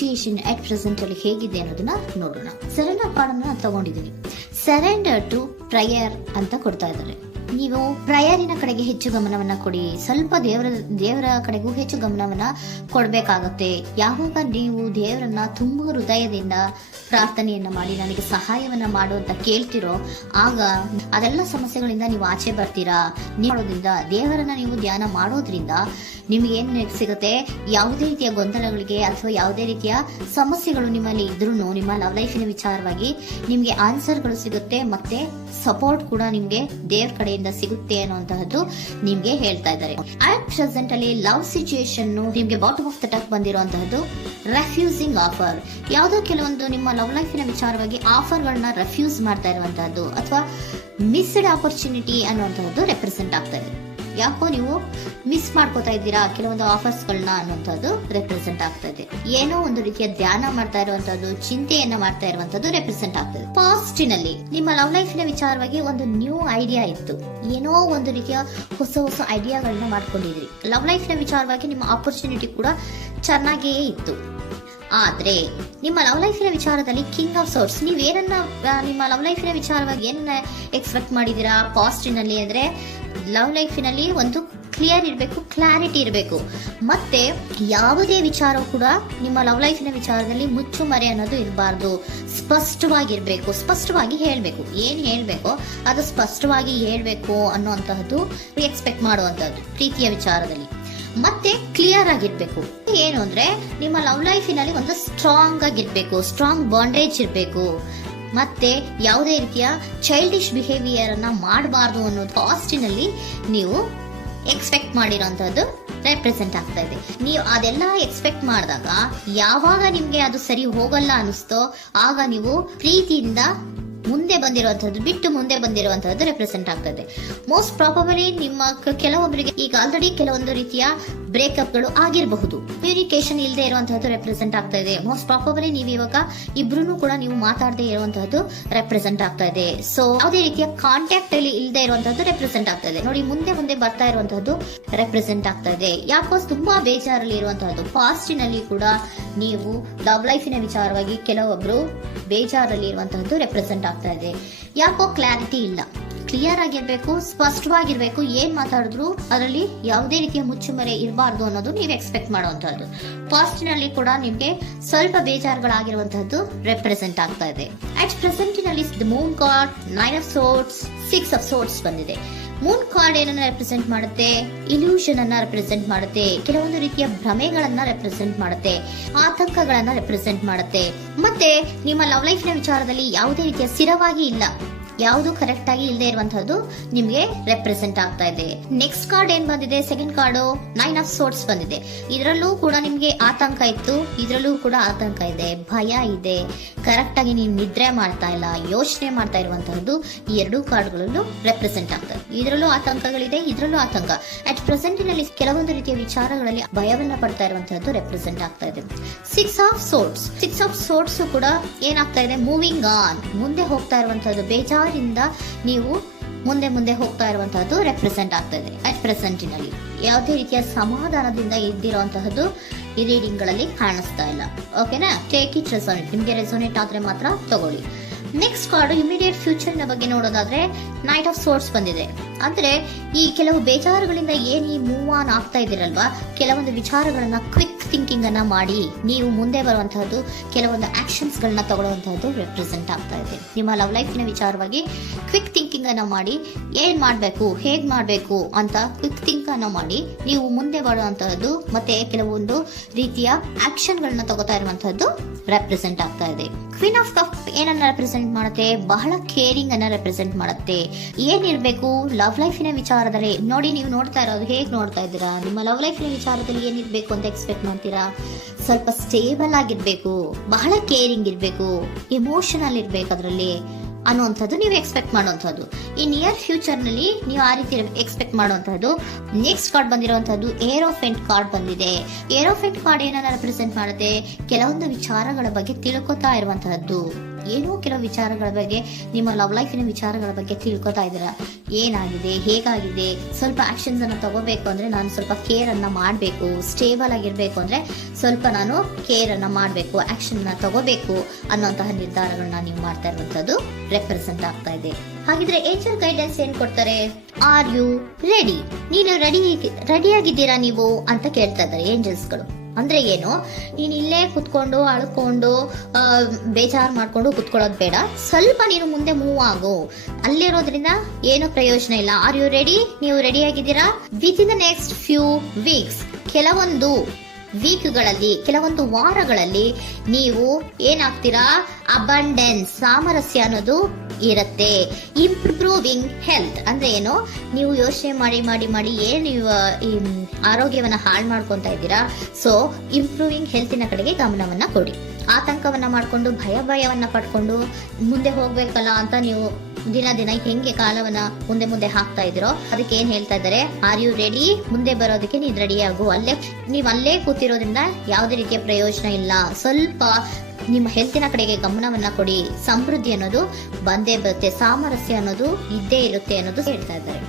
Situation at present ಅಲ್ಲಿ ಹೇಗಿದೆ ಅನ್ನೋದನ್ನ ನೋಡೋಣ. ಸರೆಂಡರ್ ಕಾರ್ಡ್ ಅನ್ನ ತಗೊಂಡಿದ್ದೀನಿ. ಸರೆಂಡರ್ ಟು ಪ್ರಯರ್ ಅಂತ ಕೊಡ್ತಾ ಇದ್ದಾರೆ. ನೀವು ಪ್ರಯರಿನ ಕಡೆಗೆ ಹೆಚ್ಚು ಗಮನವನ್ನ ಕೊಡಿ, ಸ್ವಲ್ಪ ದೇವರ ಕಡೆಗೂ ಹೆಚ್ಚು ಗಮನವನ್ನ ಕೊಡ್ಬೇಕಾಗತ್ತೆ. ಯಾವಾಗ ನೀವು ದೇವರನ್ನ ತುಂಬ ಹೃದಯದಿಂದ ಪ್ರಾರ್ಥನೆಯನ್ನ ಮಾಡಿ ನನಗೆ ಸಹಾಯವನ್ನ ಮಾಡು ಅಂತ ಕೇಳ್ತಿರೋ, ಆಗ ಅದೆಲ್ಲ ಸಮಸ್ಯೆಗಳಿಂದ ನೀವು ಆಚೆ ಬರ್ತೀರಾ. ಮಾಡೋದ್ರಿಂದ, ದೇವರನ್ನ ನೀವು ಧ್ಯಾನ ಮಾಡೋದ್ರಿಂದ ನಿಮ್ಗೆ ಏನ್ ಸಿಗುತ್ತೆ, ಯಾವುದೇ ರೀತಿಯ ಗೊಂದಲಗಳಿಗೆ ಅಥವಾ ಯಾವುದೇ ರೀತಿಯ ಸಮಸ್ಯೆಗಳು ನಿಮ್ಮಲ್ಲಿ ಇದ್ರೂ ನಿಮ್ಮ ಲವ್ ಲೈಫಿನ ವಿಚಾರವಾಗಿ ನಿಮ್ಗೆ ಆನ್ಸರ್ಗಳು ಸಿಗುತ್ತೆ, ಮತ್ತೆ ಸಪೋರ್ಟ್ ಕೂಡ ನಿಮ್ಗೆ ದೇವ್ರ ಕಡೆಯಿಂದ ಸಿಗುತ್ತೆ ಅನ್ನುವಂತಹದ್ದು ನಿಮ್ಗೆ ಹೇಳ್ತಾ ಇದ್ದಾರೆ. ಅಟ್ ಪ್ರೆಸೆಂಟ್ ಅಲ್ಲಿ ಲವ್ ಸಿಚುಯೇಷನ್ ನಿಮ್ಗೆ ಬಾಟಮ್ ಆಫ್ ದ ಟಕ್ ಬಂದಿರುವಂತಹದ್ದು ರೆಫ್ಯೂಸಿಂಗ್ ಆಫರ್. ಯಾವುದೋ ಕೆಲವೊಂದು ನಿಮ್ಮ ಲವ್ ಲೈಫಿನ ವಿಚಾರವಾಗಿ ಆಫರ್ ಗಳನ್ನ ರೆಫ್ಯೂಸ್ ಮಾಡ್ತಾ ಇರುವಂತಹದ್ದು ಅಥವಾ ಮಿಸ್ಡ್ ಆಪರ್ಚುನಿಟಿ ಅನ್ನುವಂತಹದ್ದು ರೆಪ್ರೆಸೆಂಟ್ ಆಗ್ತಾ ಇದೆ. ಯಾಕೋ ನೀವು ಮಿಸ್ ಮಾಡ್ಕೋತಾ ಇದ್ದೀರಾ ಕೆಲವೊಂದು ಆಫರ್ಸ್ ಗಳನ್ನ ಅನ್ನುವಂಥದ್ದು ರೆಪ್ರೆಸೆಂಟ್ ಆಗ್ತಾ ಇದೆ. ಏನೋ ಒಂದು ರೀತಿಯ ಧ್ಯಾನ ಮಾಡ್ತಾ ಇರುವಂತದ್ದು, ಚಿಂತೆಯನ್ನ ಮಾಡ್ತಾ ಇರುವಂತದ್ದು ರೆಪ್ರೆಸೆಂಟ್ ಆಗ್ತದೆ. ಪಾಸ್ಟಿನಲ್ಲಿ ನಿಮ್ಮ ಲವ್ ಲೈಫಿನ ವಿಚಾರವಾಗಿ ಒಂದು ನ್ಯೂ ಐಡಿಯಾ ಇತ್ತು, ಏನೋ ಒಂದು ರೀತಿಯ ಹೊಸ ಹೊಸ ಐಡಿಯಾಗಳನ್ನ ಮಾಡ್ಕೊಂಡಿದ್ರಿ. ಲವ್ ಲೈಫಿನ ವಿಚಾರವಾಗಿ ನಿಮ್ಮ ಆಪರ್ಚುನಿಟಿ ಕೂಡ ಚೆನ್ನಾಗಿಯೇ ಇತ್ತು. ಆದ್ರೆ ನಿಮ್ಮ ಲವ್ ಲೈಫಿನ ವಿಚಾರದಲ್ಲಿ ಕಿಂಗ್ ಆಫ್ ಸೋರ್ಸ್, ನೀವೇನನ್ನ ನಿಮ್ಮ ಲವ್ ಲೈಫಿನ ವಿಚಾರವಾಗಿ ಏನನ್ನ ಎಕ್ಸ್ಪೆಕ್ಟ್ ಮಾಡಿದೀರಾ ಪಾಸ್ಟಿನಲ್ಲಿ ಅಂದ್ರೆ, ಲವ್ ಲೈಫಿನಲ್ಲಿ ಒಂದು ಕ್ಲಿಯರ್ ಇರಬೇಕು, ಕ್ಲಾರಿಟಿ ಇರಬೇಕು, ಮತ್ತೆ ಯಾವುದೇ ವಿಚಾರ ಕೂಡ ನಿಮ್ಮ ಲವ್ ಲೈಫಿನ ವಿಚಾರದಲ್ಲಿ ಮುಚ್ಚುಮರೆ ಅನ್ನೋದು ಇರಬಾರ್ದು. ಸ್ಪಷ್ಟವಾಗಿರ್ಬೇಕು, ಸ್ಪಷ್ಟವಾಗಿ ಹೇಳ್ಬೇಕು, ಏನ್ ಹೇಳ್ಬೇಕೋ ಅದು ಸ್ಪಷ್ಟವಾಗಿ ಹೇಳ್ಬೇಕು ಅನ್ನುವಂತಹದ್ದು ಎಕ್ಸ್ಪೆಕ್ಟ್ ಮಾಡುವಂತಹದ್ದು ಪ್ರೀತಿಯ ವಿಚಾರದಲ್ಲಿ. ಮತ್ತೆ ಕ್ಲಿಯರ್ ಆಗಿರ್ಬೇಕು. ಏನು ಅಂದ್ರೆ ನಿಮ್ಮ ಲವ್ ಲೈಫಿನಲ್ಲಿ ಒಂದು ಸ್ಟ್ರಾಂಗ್ ಆಗಿರ್ಬೇಕು, ಸ್ಟ್ರಾಂಗ್ ಬಾಂಡೇಜ್ ಇರಬೇಕು, ಮತ್ತೆ ಯಾವುದೇ ರೀತಿಯ ಚೈಲ್ಡಿಶ್ ಬಿಹೇವಿಯರ್ ಅನ್ನ ಮಾಡಬಾರ್ದು ಅನ್ನೋದು ಪಾಸ್ಟಿನಲ್ಲಿ ನೀವು ಎಕ್ಸ್ಪೆಕ್ಟ್ ಮಾಡಿರೋಂಥದ್ದು ರೆಪ್ರೆಸೆಂಟ್ ಆಗ್ತಾ ಇದೆ. ನೀವು ಅದೆಲ್ಲ ಎಕ್ಸ್ಪೆಕ್ಟ್ ಮಾಡಿದಾಗ ಯಾವಾಗ ನಿಮ್ಗೆ ಅದು ಸರಿ ಹೋಗಲ್ಲ ಅನಿಸ್ತೋ ಆಗ ನೀವು ಪ್ರೀತಿಯಿಂದ ಮುಂದೆ ಬಂದಿರುವಂತಹದ್ದು ಬಿಟ್ಟು ಮುಂದೆ ಬಂದಿರುವಂತಹದ್ದು ರೆಪ್ರೆಸೆಂಟ್ ಆಗ್ತದೆ. ಮೋಸ್ಟ್ ಪ್ರಾಬಬಲಿ ನಿಮ್ಮ ಕೆಲವೊಬ್ಬರಿಗೆ ಈಗ ಆಲ್ರೆಡಿ ಕೆಲವೊಂದು ರೀತಿಯ ಬ್ರೇಕಪ್ ಗಳು ಆಗಿರಬಹುದು, ಕಮ್ಯುನಿಕೇಶನ್ ಇಲ್ಲದೆ ಇರುವಂತಹದ್ದು ರೆಪ್ರೆಸೆಂಟ್ ಆಗ್ತಾ ಇದೆ. ಮೋಸ್ಟ್ ಪ್ರಾಬಬಲಿ ನೀವು ಇವಾಗ ಇಬ್ರು ಕೂಡ ನೀವು ಮಾತಾಡದೆ ಇರುವಂತಹದ್ದು ರೆಪ್ರೆಸೆಂಟ್ ಆಗ್ತಾ ಇದೆ. ಸೊ ಯಾವುದೇ ರೀತಿಯ ಕಾಂಟ್ಯಾಕ್ಟ್ ಅಲ್ಲಿ ಇಲ್ಲದೆ ಇರುವಂತಹದ್ದು ರೆಪ್ರೆಸೆಂಟ್ ಆಗ್ತಾ ಇದೆ. ನೋಡಿ, ಮುಂದೆ ಮುಂದೆ ಬರ್ತಾ ಇರುವಂತಹದ್ದು ರೆಪ್ರೆಸೆಂಟ್ ಆಗ್ತಾ ಇದೆ. ಯಾಕೋ ತುಂಬಾ ಬೇಜಾರಲ್ಲಿ ಇರುವಂತಹದ್ದು. ಪಾಸ್ಟಿನಲ್ಲಿ ಕೂಡ ನೀವು ಲವ್ ಲೈಫಿನ ವಿಚಾರವಾಗಿ ಕೆಲವೊಬ್ರು ಬೇಜಾರಲ್ಲಿ ಇರುವಂತಹದ್ದು ರೆಪ್ರೆಸೆಂಟ್ ಆಗ್ತಾ ಇದೆ. ಯಾಕೋ ಕ್ಲಾರಿಟಿ ಇಲ್ಲ, ಕ್ಲಿಯರ್ ಆಗಿರ್ಬೇಕು, ಸ್ಪಷ್ಟವಾಗಿರ್ಬೇಕು. ಏನ್ ಮಾತಾಡಿದ್ರು ಅದರಲ್ಲಿ ಯಾವುದೇ ರೀತಿಯ ಮುಚ್ಚುಮರೆ ಇರಬಾರ್ದು ಅನ್ನೋದು ನೀವು ಎಕ್ಸ್ಪೆಕ್ಟ್ ಮಾಡುವಂತಹದ್ದು. ಪಾಸ್ಟಿನಲ್ಲಿ ಕೂಡ ನಿಮ್ಗೆ ಸ್ವಲ್ಪ ಬೇಜಾರುಗಳಾಗಿರುವಂತಹದ್ದು ರೆಪ್ರೆಸೆಂಟ್ ಆಗ್ತಾ ಇದೆ. ಅಟ್ ಪ್ರೆಸೆಂಟಿನಲ್ಲಿ moon card, 9 of swords, 6 of swords ಬಂದಿದೆ. ಮೂನ್ ಕಾರ್ಡ್ ಏನನ್ನ ರೆಪ್ರೆಸೆಂಟ್ ಮಾಡುತ್ತೆ? ಇಲ್ಯೂಷನ್ ಅನ್ನ ರೆಪ್ರೆಸೆಂಟ್ ಮಾಡುತ್ತೆ, ಕೆಲವೊಂದು ರೀತಿಯ ಭ್ರಮೆಗಳನ್ನ ರೆಪ್ರೆಸೆಂಟ್ ಮಾಡುತ್ತೆ, ಆತಂಕಗಳನ್ನ ರೆಪ್ರೆಸೆಂಟ್ ಮಾಡುತ್ತೆ. ಮತ್ತೆ ನಿಮ್ಮ ಲವ್ ಲೈಫ್ ನ ವಿಚಾರದಲ್ಲಿ ಯಾವುದೇ ರೀತಿಯ ಸ್ಥಿರವಾಗಿ ಇಲ್ಲ, ಯಾವುದು ಕರೆಕ್ಟ್ ಆಗಿ ಇಲ್ಲದೆ ಇರುವಂತಹದ್ದು ನಿಮ್ಗೆ ರೆಪ್ರೆಸೆಂಟ್ ಆಗ್ತಾ ಇದೆ. ನೆಕ್ಸ್ಟ್ ಕಾರ್ಡ್ ಏನ್ ಬಂದಿದೆ? ಸೆಕೆಂಡ್ ಕಾರ್ಡು 9 ಆಫ್ ಸೋರ್ಟ್ಸ್ ಬಂದಿದೆ. ಇದರಲ್ಲೂ ಕೂಡ ನಿಮ್ಗೆ ಆತಂಕ ಇತ್ತು, ಇದರಲ್ಲೂ ಕೂಡ ಆತಂಕ ಇದೆ, ಭಯ ಇದೆ, ಕರೆಕ್ಟ್ ಆಗಿ ನೀವು ನಿದ್ರೆ ಮಾಡ್ತಾ ಇಲ್ಲ, ಯೋಚನೆ ಮಾಡ್ತಾ ಇರುವಂತಹದ್ದು ಈ ಎರಡೂ ಕಾರ್ಡ್ಗಳಲ್ಲೂ ರೆಪ್ರೆಸೆಂಟ್ ಆಗ್ತದೆ. ಇದರಲ್ಲೂ ಆತಂಕಗಳಿದೆ, ಇದರಲ್ಲೂ ಆತಂಕ. ಅಟ್ ಪ್ರೆಸೆಂಟಿನಲ್ಲಿ ಕೆಲವೊಂದು ರೀತಿಯ ವಿಚಾರಗಳಲ್ಲಿ ಭಯವನ್ನ ಪಡ್ತಾ ಇರುವಂತಹದ್ದು ರೆಪ್ರೆಸೆಂಟ್ ಆಗ್ತಾ ಇದೆ. 6 ಆಫ್ ಸೋರ್ಟ್ಸ್ ಕೂಡ ಏನಾಗ್ತಾ ಇದೆ? ಮೂವಿಂಗ್ ಆನ್, ಮುಂದೆ ಹೋಗ್ತಾ ಇರುವಂತಹದ್ದು, ಬೇಜಾರಿಂದ ನೀವು ಮುಂದೆ ಮುಂದೆ ಹೋಗ್ತಾ ಇರುವಂತಹದ್ದು ರೆಪ್ರೆಸೆಂಟ್ ಆಗ್ತಾ ಇದೆ. ಅಟ್ ಪ್ರೆಸೆಂಟಿನಲ್ಲಿ ಯಾವುದೇ ರೀತಿಯ ಸಮಾಧಾನದಿಂದ ಇದ್ದಿರುವಂತಹದ್ದು ಈ ರೀಡಿಂಗ್ ಗಳಲ್ಲಿ ಕಾಣಿಸ್ತಾ ಇಲ್ಲ. ಓಕೆನಾ? ಟೇಕ್ ಇಟ್ ರೆಸೋನೇಟ್, ನಿಮ್ಗೆ ರೆಸೋನೇಟ್ ಆದ್ರೆ ಮಾತ್ರ ತಗೊಳ್ಳಿ. ನೆಕ್ಸ್ಟ್ ಕಾರ್ಡ್ ಇಮಿಡಿಯೇಟ್ ಫ್ಯೂಚರ್ ನ ಬಗ್ಗೆ ನೋಡೋದಾದ್ರೆ ನೈಟ್ ಆಫ್ ಸೋರ್ಟ್ಸ್ ಬಂದಿದೆ. ಅಂದ್ರೆ ಈ ಕೆಲವು ಬೇಜಾರುಗಳಿಂದ ಏನ್ ಈ ಮೂವ್ ಆನ್ ಆಗ್ತಾ ಇದ್ದೀರಲ್ವಾ, ಕೆಲವೊಂದು ವಿಚಾರಗಳನ್ನ ಕ್ವಿಕ್ ಥಿಂಕಿಂಗ್ ಅನ್ನ ಮಾಡಿ ನೀವು ಮುಂದೆ ಬರುವಂತಹದ್ದು, ಕೆಲವೊಂದು ಆಕ್ಷನ್ಸ್ ಗಳನ್ನ ತಗೊಳ್ಳುವಂತಹದ್ದು ರೆಪ್ರೆಸೆಂಟ್ ಆಗ್ತಾ ಇದೆ. ನಿಮ್ಮ ಲವ್ ಲೈಫಿನ ವಿಚಾರವಾಗಿ ಕ್ವಿಕ್ ಥಿಂಕಿಂಗ್ ಅನ್ನ ಮಾಡಿ ಏನ್ ಮಾಡ್ಬೇಕು, ಹೇಗ್ ಮಾಡ್ಬೇಕು ಅಂತ ಕ್ವಿಕ್ ಥಿಂಕ್ ಅನ್ನ ಮಾಡಿ ನೀವು ಮುಂದೆ ಬರುವಂತಹದ್ದು, ಮತ್ತೆ ಕೆಲವೊಂದು ರೀತಿಯ ಆಕ್ಷನ್ ಗಳನ್ನ ತಗೋತಾ ಇರುವಂತಹದ್ದು ರೆಪ್ರೆಸೆಂಟ್ ಆಗ್ತಾ ಇದೆ. ಕ್ವೀನ್ ಆಫ್ ಕಪ್ ಏನನ್ನ ರೆಪ್ರೆಸೆಂಟ್ ಮಾಡುತ್ತೆ? ಬಹಳ ಕೇರಿಂಗ್ ಅನ್ನ ರೆಪ್ರೆಸೆಂಟ್ ಮಾಡುತ್ತೆ. ಏನಿರ್ಬೇಕು ಲವ್ ಲೈಫಿನ ವಿಚಾರದಲ್ಲಿ? ನೋಡಿ, ನೀವು ನೋಡ್ತಾ ಇರೋದು ಹೇಗ್ ನೋಡ್ತಾ ಇದ್ದೀರಾ? ನಿಮ್ಮ ಲವ್ ಲೈಫಿನ ವಿಚಾರದಲ್ಲಿ ಏನಿರ್ಬೇಕು ಅಂತ ಎಕ್ಸ್ಪೆಕ್ಟ್ ಮಾಡ್ತೀರಾ? ಸ್ವಲ್ಪ ಸ್ಟೇಬಲ್ ಆಗಿರ್ಬೇಕು, ಬಹಳ ಕೇರಿಂಗ್ ಇರ್ಬೇಕು, ಎಮೋಷನಲ್ ಇರ್ಬೇಕು ಅದರಲ್ಲಿ ಅನ್ನುವಂಥದ್ದು ನೀವು ಎಕ್ಸ್ಪೆಕ್ಟ್ ಮಾಡುವಂಥದ್ದು. ಈ ನಿಯರ್ ಫ್ಯೂಚರ್ ನಲ್ಲಿ ನೀವು ಆ ರೀತಿ ಎಕ್ಸ್ಪೆಕ್ಟ್ ಮಾಡುವಂತಹದ್ದು. ನೆಕ್ಸ್ಟ್ ಕಾರ್ಡ್ ಬಂದಿರುವಂತಹದ್ದು ಏರೋಫೆಂಟ್ ಕಾರ್ಡ್ ಬಂದಿದೆ. ಏರೋಫೆಂಟ್ ಕಾರ್ಡ್ ಏನನ್ನ ರೆಪ್ರೆಸೆಂಟ್ ಮಾಡುತ್ತೆ? ಕೆಲವೊಂದು ವಿಚಾರಗಳ ಬಗ್ಗೆ ತಿಳ್ಕೊತಾ ಇರುವಂತಹದ್ದು, ಏನೋ ಕೆಲವು ವಿಚಾರಗಳ ಬಗ್ಗೆ, ನಿಮ್ಮ ಲವ್ ಲೈಫಿನ ವಿಚಾರಗಳ ಬಗ್ಗೆ ತಿಳ್ಕೊತಾ ಇದ್ದೀರಾ. ಏನಾಗಿದೆ, ಹೇಗಾಗಿದೆ, ಸ್ವಲ್ಪ ಆಕ್ಷನ್ಸ್ ಅನ್ನ ತಗೋಬೇಕು ಅಂದ್ರೆ ನಾನು ಸ್ವಲ್ಪ ಕೇರ್ ಅನ್ನ ಮಾಡಬೇಕು, ಸ್ಟೇಬಲ್ ಆಗಿರ್ಬೇಕು ಅಂದ್ರೆ ಸ್ವಲ್ಪ ನಾನು ಕೇರ್ ಅನ್ನ ಮಾಡಬೇಕು, ಆಕ್ಷನ್ ನ ತಗೋಬೇಕು ಅನ್ನೋಂತಹ ನಿರ್ಧಾರಗಳನ್ನ ನೀವು ಮಾಡ್ತಾ ಇರುವಂತದ್ದು ರೆಪ್ರೆಸೆಂಟ್ ಆಗ್ತಾ ಇದೆ. ಹಾಗಿದ್ರೆ ಏಂಜಲ್ ಗೈಡೆನ್ಸ್ ಏನ್ ಕೊಡ್ತಾರೆ? Are you ready? ನೀನು ರೆಡಿಯಾಗಿದ್ದೀರಾ ನೀವು ಅಂತ ಕೇಳ್ತಾ ಇದ್ದಾರೆ ಏಂಜಲ್ಸ್ಗಳು. ಅಂದ್ರೆ ಏನು, ನೀನ್ ಇಲ್ಲೇ ಕುತ್ಕೊಂಡು ಅಳ್ಕೊಂಡು ಬೇಜಾರು ಮಾಡ್ಕೊಂಡು ಕುತ್ಕೊಳ್ಳೋದು ಬೇಡ, ಸ್ವಲ್ಪ ನೀನು ಮುಂದೆ ಮೂವ್ ಆಗು. ಅಲ್ಲಿರೋದ್ರಿಂದ ಏನು ಪ್ರಯೋಜನ ಇಲ್ಲ. Are you ready? ನೀವು ರೆಡಿ ಆಗಿದ್ದೀರಾ? With in the next few weeks, ಕೆಲವೊಂದು ವೀಕ್ಗಳಲ್ಲಿ, ಕೆಲವೊಂದು ವಾರಗಳಲ್ಲಿ ನೀವು ಏನಾಗ್ತೀರಾ? ಅಬಂಡೆನ್ಸ್, ಸಾಮರಸ್ಯ ಅನ್ನೋದು ಇರುತ್ತೆ. ಇಂಪ್ರೂವಿಂಗ್ ಹೆಲ್ತ್ ಅಂದ್ರೆ ಏನು, ನೀವು ಯೋಚನೆ ಮಾಡಿ ಮಾಡಿ ಮಾಡಿ ಏನು ನೀವು ಈ ಆರೋಗ್ಯವನ್ನ ಹಾಳು ಮಾಡ್ಕೊಂತ ಇದ್ದೀರಾ. ಸೊ ಇಂಪ್ರೂವಿಂಗ್ ಹೆಲ್ತಿನ ಕಡೆಗೆ ಗಮನವನ್ನ ಕೊಡಿ. ಆತಂಕವನ್ನ ಮಾಡ್ಕೊಂಡು ಭಯವನ್ನ ಪಡ್ಕೊಂಡು ಮುಂದೆ ಹೋಗ್ಬೇಕಲ್ಲ ಅಂತ ನೀವು ದಿನ ದಿನ ಹೆಂಗೆ ಕಾಲವನ್ನ ಮುಂದೆ ಹಾಕ್ತಾ ಇದ್ದೀರೋ ಅದಕ್ಕೆ ಏನ್ ಹೇಳ್ತಾ ಇದ್ದಾರೆ? Are you ready? ಮುಂದೆ ಬರೋದಕ್ಕೆ ನೀನ್ ರೆಡಿ ಆಗು. ನೀವ್ ಅಲ್ಲೇ ಕೂತಿರೋದ್ರಿಂದ ಯಾವುದೇ ರೀತಿಯ ಪ್ರಯೋಜನ ಇಲ್ಲ. ಸ್ವಲ್ಪ ನಿಮ್ಮ ಹೆಲ್ತಿನ ಕಡೆಗೆ ಗಮನವನ್ನ ಕೊಡಿ. ಸಮೃದ್ಧಿ ಅನ್ನೋದು ಬಂದೇ ಬರುತ್ತೆ, ಸಾಮರಸ್ಯ ಅನ್ನೋದು ಇದ್ದೇ ಇರುತ್ತೆ ಅನ್ನೋದು ಹೇಳ್ತಾ ಇದ್ದಾರೆ.